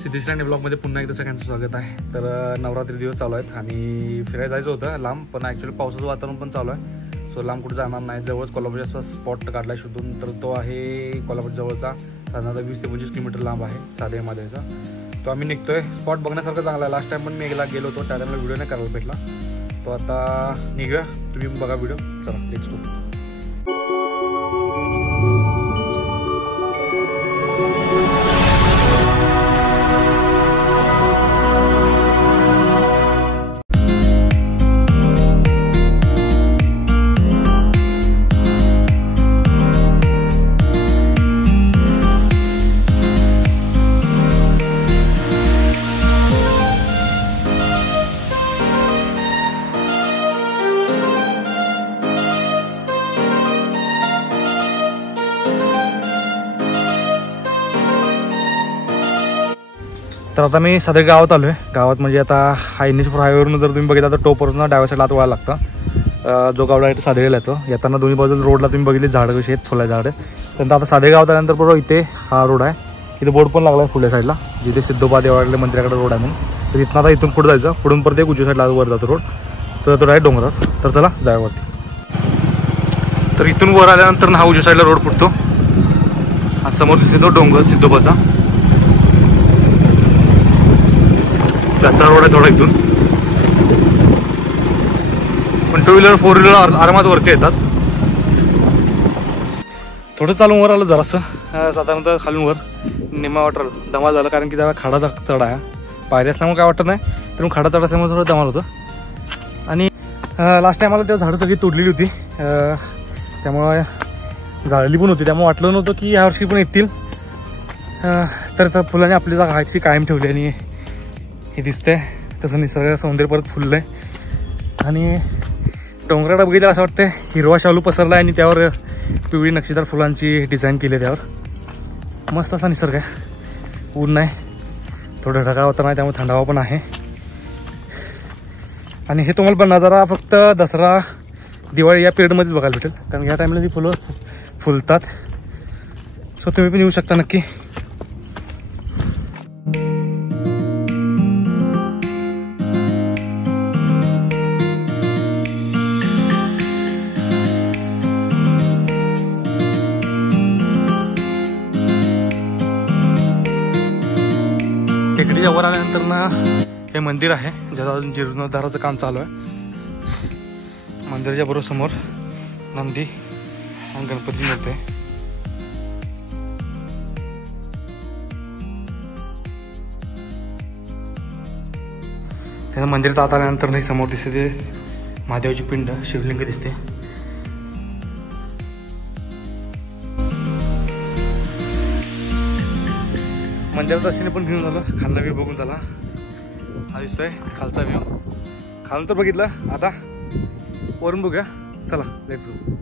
सिद्धेश राणे ब्लॉगमध्ये पुन्हा एकदा सगळ्यांचं स्वागत आहे। तर नवरात्री दिवस चालू आहेत आणि फिरायला जायचं होतं लांब, पण ॲक्च्युली पावसाचं वातावरण पण चालू आहे। सो लांब कुठे जाणार नाही, जवळच कोल्हापूरच्या आसपास स्पॉट काढला शोधून। तर तो आहे कोल्हापूर जवळचा, साधारणतः 20 ते 25 किलोमीटर लांब आहे साधे महादेवचा। तो आम्ही निघतोय। स्पॉट बघण्यासारखं चांगला आहे। लास्ट टाइम पण मी एकला गेलो होतो, त्या टाइमला व्हिडिओ नाही करायला भेटला। तो आता निघूया, तुम्ही बघा व्हिडिओ। चला लेट्स गो। तर आता मी साधे गावात आलो आहे। गावात म्हणजे आता हा NH4 हायवेवरून जर तुम्ही बघितला तर टोपवरून डाव्या साईडला आत वळायला लागतं। जो गावडा आहे साधेगावला येतो। येताना दोन्ही बाजूला रोडला तुम्ही बघितले झाडं कशी आहेत, फुलाची झाडं। त्यानंतर आता साधेगावात आल्यानंतर बरोबर इथे हा रोड आहे, इथे बोर्ड पण लागला आहे फुल्या साईडला, जिथे सिद्धोबा देवाळ्यातल्या मंदिराकडे रोड आहे म्हणून। तर इथं आता इथून पुढे जायचं, पुढून परत एक उजव्या साईडला वर जातो रोड। तर तो आहे डोंगरावर। तर चला जाऊया वरती। तर इथून वर आल्यानंतर हा उजव्या साईडला रोड फुटतो आणि समोर दिसतो डोंगर सिद्धोबाचा, त्याचा रोड आहे थोडा इथून। पण 2 व्हीलर 4 व्हीलर आरामात वरती येतात। थोडं चालून वर आलं जरासं, साधारणतः खालून वर निम्मा वाटर दमा झालं, कारण की जरा खाडाचा चढ आहे। पायरी असल्यामुळे काय वाटत नाही, तर मग खाडा चढ असल्यामुळे थोडं दमाल होतं। आणि लास्ट टाइम मला तेव्हा झाडं सगळी तोडलेली होती, त्यामुळे झाडली पण होती, त्यामुळे वाटलं नव्हतं की यावर्षी पण येतील। तर त्या फुलाने आपली जागा हायची कायम ठेवली आणि हे दिसतंय तसं निसर्ग सौंदर्य परत फुललं आहे। आणि डोंगराला बघितलं असं वाटतं हिरवा शालू पसरला आहे आणि त्यावर पिवळी नक्षीदार फुलांची डिझाईन केली आहे। त्यावर मस्त असा निसर्ग आहे। ऊन नाही, थोडं ढगाळ होता नाही, त्यामुळे थंडावा पण आहे। आणि हे तुम्हाला पण नजारा फक्त दसरा दिवाळी या पिरियडमध्येच बघायला भेटेल, कारण या टाईमला ती फुलं फुलतात। सो तुम्ही पण येऊ शकता नक्की। टेकडीच्या वर आल्यानंतर ना हे मंदिर आहे, ज्याचं अजून जीर्णोद्धाराचं काम चालू आहे। मंदिराच्या बरोबर समोर नंदी आणि गणपती मूर्ती आहे। त्या मंदिरात आत आल्यानंतर नाही समोर दिसते ते महादेवाची पिंड, शिवलिंग दिसते। मंदिरात दर्शनी पण घेऊन झालं, खालचा व्ह्यू बघून झाला। हा दिसतोय खालचा व्ह्यू, खालून तर बघितलं, आता वरून बघूया। चला लेट्स गो।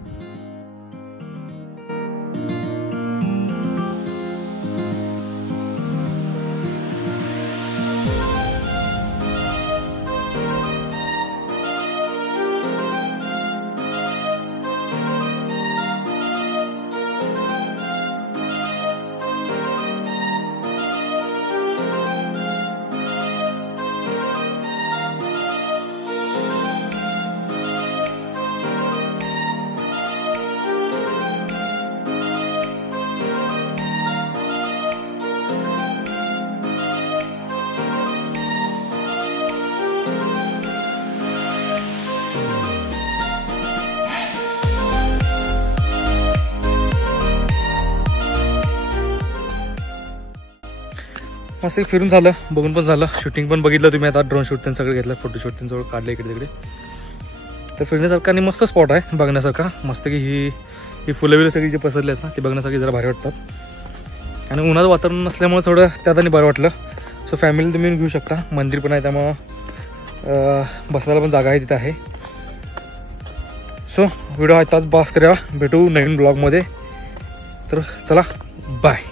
मस्त फिरून झालं, बघून पण झालं, शूटिंग पण बघितलं तुम्ही। आता ड्रोन शूट सगळं घेतलं, फोटोशूट त्यांचं काढलं इकडे तिकडे। तर फिरण्यासारखा आणि मस्त स्पॉट आहे बघण्यासारखा। मस्त की ही फुलं बिलं सगळी जे पसरले आहेत ना, ते बघण्यासाठी जरा भारी वाटतात। आणि उन्हाचं वातावरण नसल्यामुळे थोडं त्यात आणि बरं वाटलं। सो फॅमिली तुम्ही घेऊ शकता, मंदिर पण आहे त्यामुळं बसायला पण जागा आहे तिथे आहे। सो व्हिडिओ आताच बॉस करा, भेटू नवीन ब्लॉगमध्ये। तर चला बाय।